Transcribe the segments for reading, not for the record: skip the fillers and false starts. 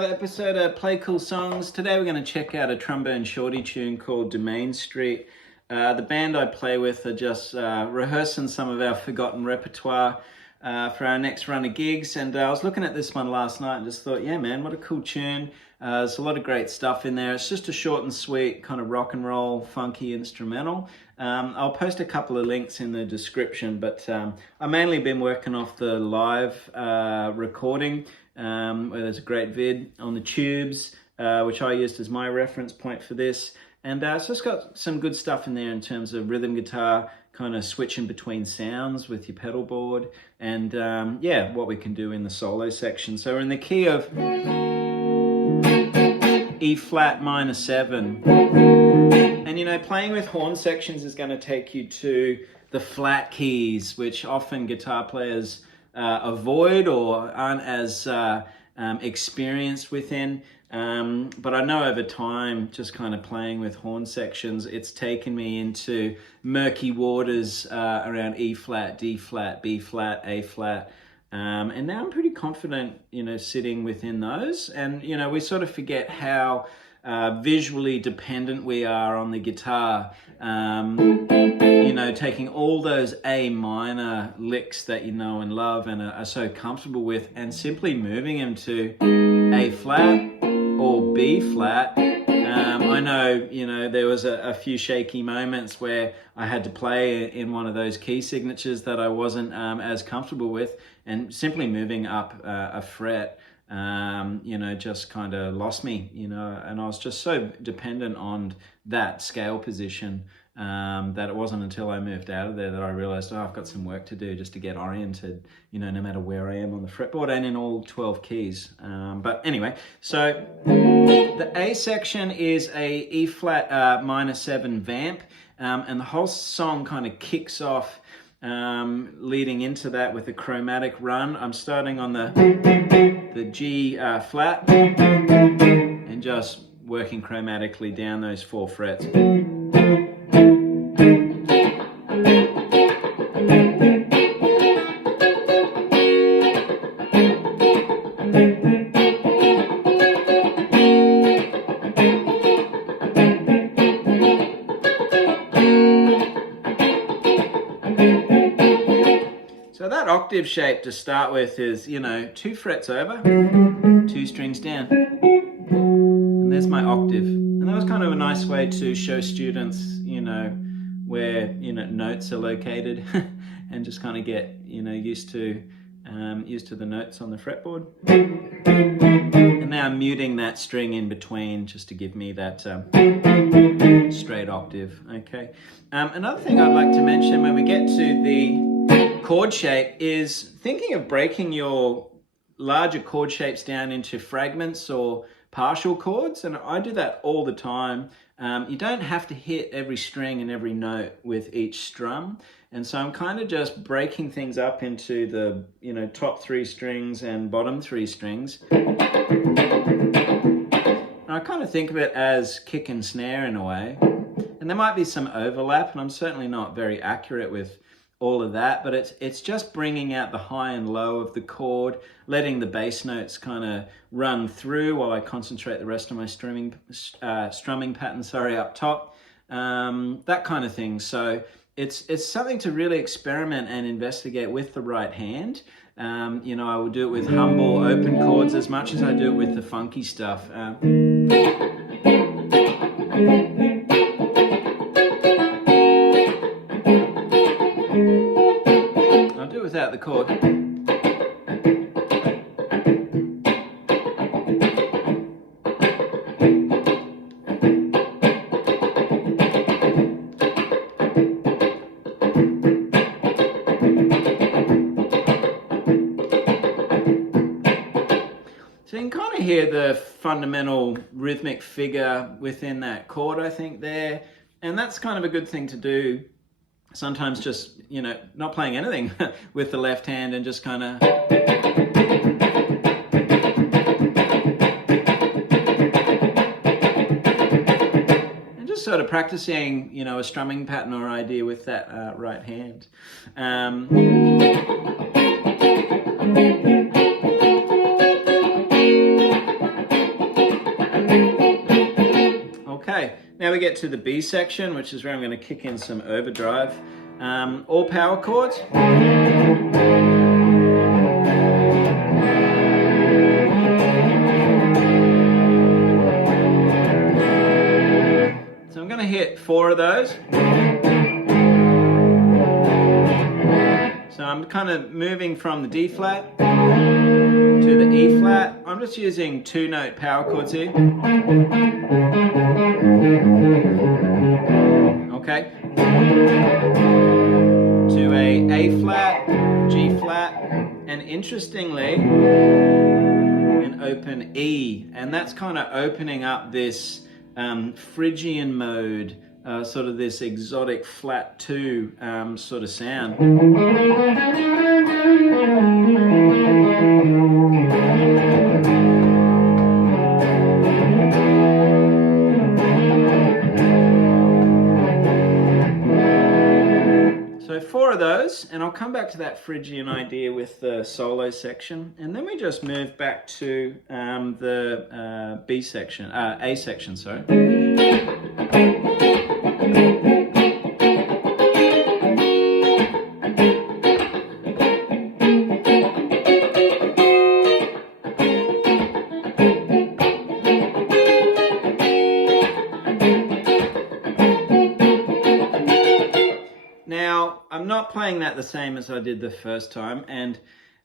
another episode of Play Cool Songs. Today we're going to check out a Trombone Shorty tune called Dumaine Street. The band I play with are just rehearsing some of our forgotten repertoire for our next run of gigs. And I was looking at this one last night and just thought, yeah man, what a cool tune. There's a lot of great stuff in there. It's just a short and sweet kind of rock and roll, funky instrumental. I'll post a couple of links in the description, but I've mainly been working off the live recording, where there's a great vid on the tubes, which I used as my reference point for this. And it's just got some good stuff in there in terms of rhythm guitar, kind of switching between sounds with your pedal board, and yeah, what we can do in the solo section. So we're in the key of E flat minor 7. And you know, playing with horn sections is going to take you to the flat keys, which often guitar players avoid or aren't as experienced within. But I know over time, just kind of playing with horn sections, it's taken me into murky waters around E flat, D flat, B flat, A flat. And now I'm pretty confident, you know, sitting within those. And, you know, we sort of forget how visually dependent we are on the guitar. You know, taking all those A minor licks that you know and love and are so comfortable with, and simply moving them to A flat or B flat. I know, you know, there was a few shaky moments where I had to play in one of those key signatures that I wasn't as comfortable with, and simply moving up a fret, you know, just kind of lost me, you know, and I was just so dependent on that scale position that it wasn't until I moved out of there that I realized, oh, I've got some work to do just to get oriented, you know, no matter where I am on the fretboard and in all 12 keys. But anyway, so the A section is a E flat minor 7 vamp, and the whole song kind of kicks off leading into that with a chromatic run. I'm starting on the G flat and just working chromatically down those 4 frets. So that octave shape to start with is, you know, 2 frets over, 2 strings down. And there's my octave. And that was kind of a nice way to show students, you know, where, you know, notes are located and just kind of get, you know, used to the notes on the fretboard. And now I'm muting that string in between just to give me that straight octave, okay? Another thing I'd like to mention when we get to the chord shape is thinking of breaking your larger chord shapes down into fragments or partial chords, and I do that all the time. You don't have to hit every string and every note with each strum, and so I'm kind of just breaking things up into the, you know, top 3 strings and bottom 3 strings. And I kind of think of it as kick and snare in a way, and there might be some overlap, and I'm certainly not very accurate with all of that, but it's just bringing out the high and low of the chord, letting the bass notes kind of run through while I concentrate the rest of my strumming pattern, up top, that kind of thing. So it's something to really experiment and investigate with the right hand. You know, I will do it with humble open chords as much as I do it with the funky stuff. I'll do it without the chord. So you can kind of hear the fundamental rhythmic figure within that chord, I think, there. And that's kind of a good thing to do. Sometimes just, you know, not playing anything with the left hand and just kind of... and just sort of practicing, you know, a strumming pattern or idea with that right hand. Now we get to the B section, which is where I'm going to kick in some overdrive. All power chords. So I'm going to hit 4 of those. So I'm kind of moving from the D flat to the E flat. I'm just using 2-note power chords here. Okay. To A flat, G flat, and interestingly, an open E. And that's kind of opening up this Phrygian mode, sort of this exotic flat 2 sort of sound. So 4 of those, and I'll come back to that Phrygian idea with the solo section, and then we just move back to the B section, A section, sorry. Now, I'm not playing that the same as I did the first time, and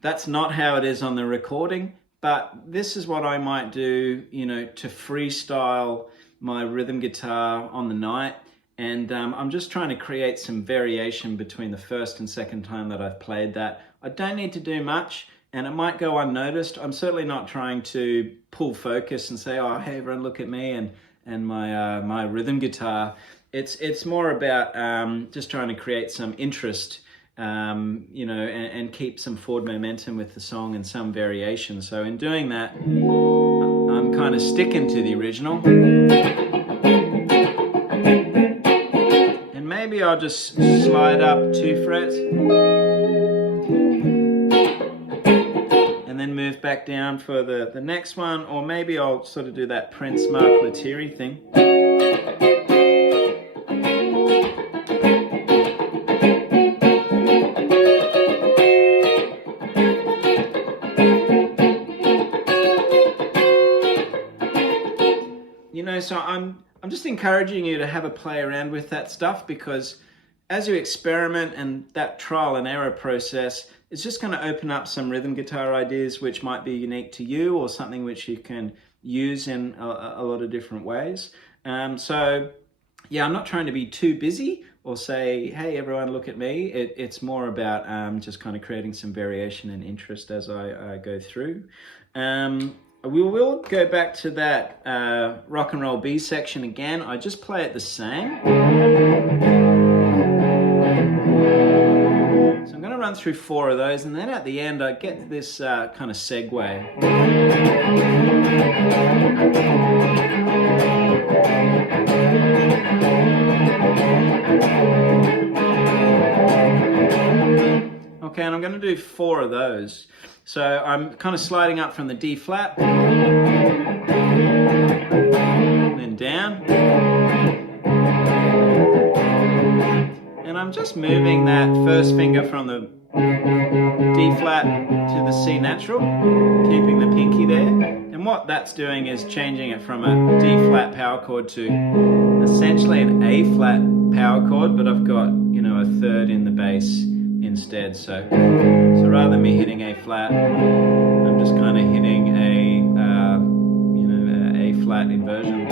that's not how it is on the recording, but this is what I might do, you know, to freestyle my rhythm guitar on the night. And I'm just trying to create some variation between the first and second time that I've played that. I don't need to do much, and it might go unnoticed. I'm certainly not trying to pull focus and say, oh, hey, everyone, look at me and my rhythm guitar. It's more about just trying to create some interest, you know, and keep some forward momentum with the song and some variation. So in doing that, I'm kind of sticking to the original. And maybe I'll just slide up 2 frets. And then move back down for the next one. Or maybe I'll sort of do that Prince Mark Lethierry thing. You know, so I'm just encouraging you to have a play around with that stuff, because as you experiment and that trial and error process, it's just going to open up some rhythm guitar ideas which might be unique to you, or something which you can use in a lot of different ways. So yeah, I'm not trying to be too busy or say, hey, everyone, look at me. It's more about just kind of creating some variation and interest as I go through. We will go back to that rock and roll B section again. I just play it the same. So I'm going to run through 4 of those, and then at the end I get this kind of segue. Okay, and I'm going to do 4 of those. So I'm kind of sliding up from the D flat, then down, and I'm just moving that first finger from the D flat to the C natural, keeping the pinky there. And what that's doing is changing it from a D flat power chord to essentially an A flat power chord, but I've got, you know, a 3rd in the bass instead. So rather than me hitting A flat, I'm just kind of hitting a you know, A flat inversion.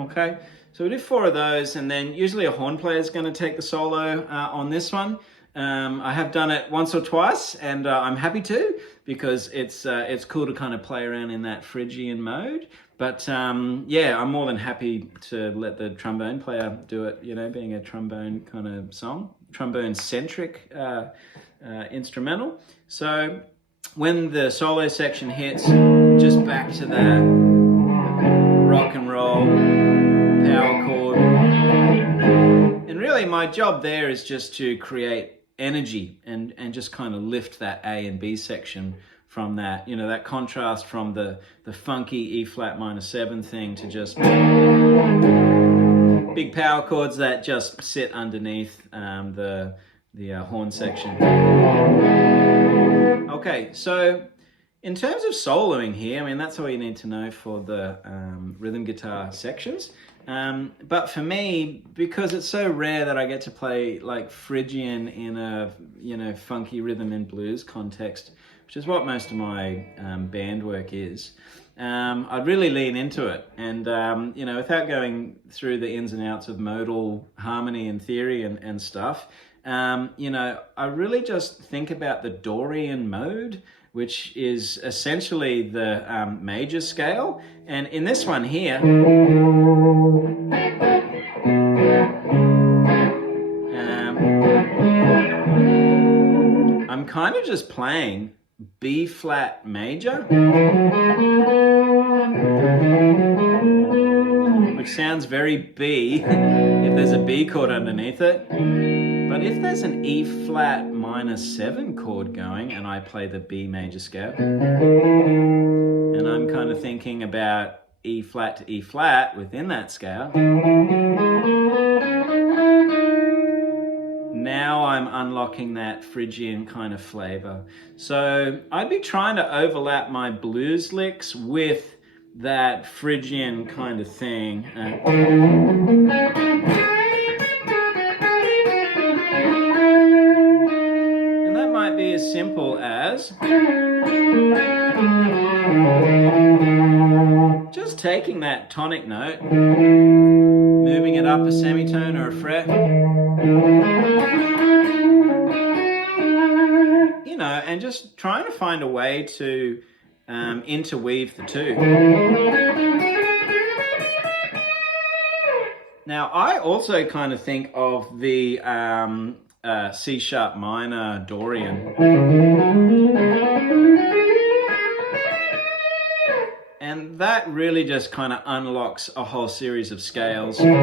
Okay, so we do 4 of those, and then usually a horn player is going to take the solo on this one. I have done it once or twice, and I'm happy to, because it's cool to kind of play around in that Phrygian mode. But yeah, I'm more than happy to let the trombone player do it, you know, being a trombone kind of song, trombone-centric instrumental. So when the solo section hits, just back to that rock and roll power chord. And really my job there is just to create energy and just kind of lift that A and B section from that, you know, that contrast from the funky E flat minor 7 thing to just big power chords that just sit underneath the horn section. Okay, so in terms of soloing here, I mean, that's all you need to know for the rhythm guitar sections. But for me, because it's so rare that I get to play like Phrygian in a, you know, funky rhythm and blues context, which is what most of my band work is, I'd really lean into it. And, you know, without going through the ins and outs of modal harmony and theory and stuff, you know, I really just think about the Dorian mode, which is essentially the major scale. And in this one here, I'm kind of just playing B flat major, which sounds very B if there's a B chord underneath it. But if there's an E flat minor 7 chord going and I play the B major scale, and I'm kind of thinking about E flat to E flat within that scale, now I'm unlocking that Phrygian kind of flavor. So I'd be trying to overlap my blues licks with that Phrygian kind of thing. And that might be as simple as just taking that tonic note, moving it up a semitone or a fret, you know, and just trying to find a way to interweave the two. Now, I also kind of think of the C sharp minor Dorian. And that really just kind of unlocks a whole series of scales. And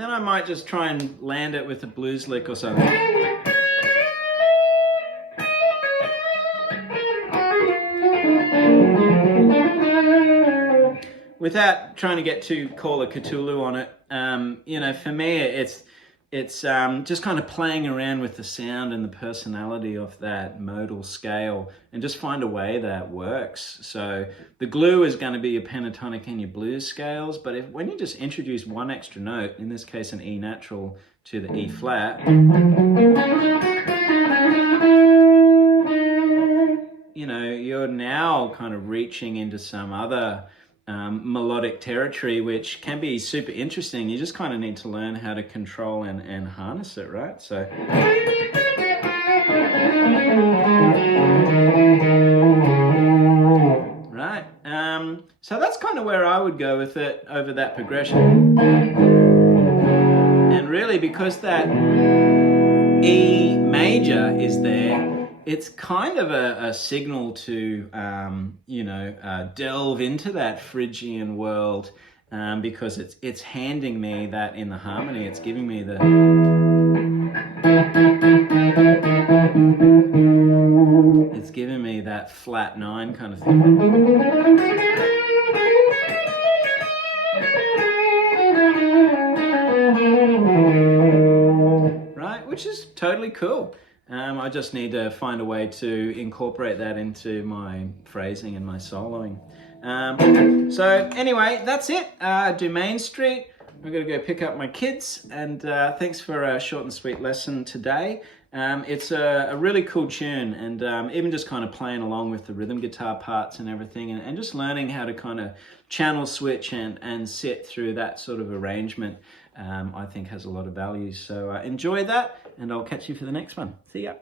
then I might just try and land it with a blues lick or something. Without trying to get too Call of Cthulhu on it, you know, for me, it's just kind of playing around with the sound and the personality of that modal scale and just find a way that works. So the glue is going to be your pentatonic and your blues scales, but when you just introduce one extra note, in this case an E natural to the E flat, you know, you're now kind of reaching into some other melodic territory, which can be super interesting. You just kind of need to learn how to control and harness it, right? So right, so that's kind of where I would go with it over that progression. And really, because that E major is there, it's kind of a signal to, you know, delve into that Phrygian world, because it's handing me that in the harmony. It's giving me the... It's giving me that flat 9 kind of thing. Right, which is totally cool. I just need to find a way to incorporate that into my phrasing and my soloing. So anyway, that's it. Dumaine Street. I'm going to go pick up my kids, and thanks for a short and sweet lesson today. It's a really cool tune, and even just kind of playing along with the rhythm guitar parts and everything, and just learning how to kind of channel switch and sit through that sort of arrangement, I think has a lot of value. So enjoy that, and I'll catch you for the next one. See ya.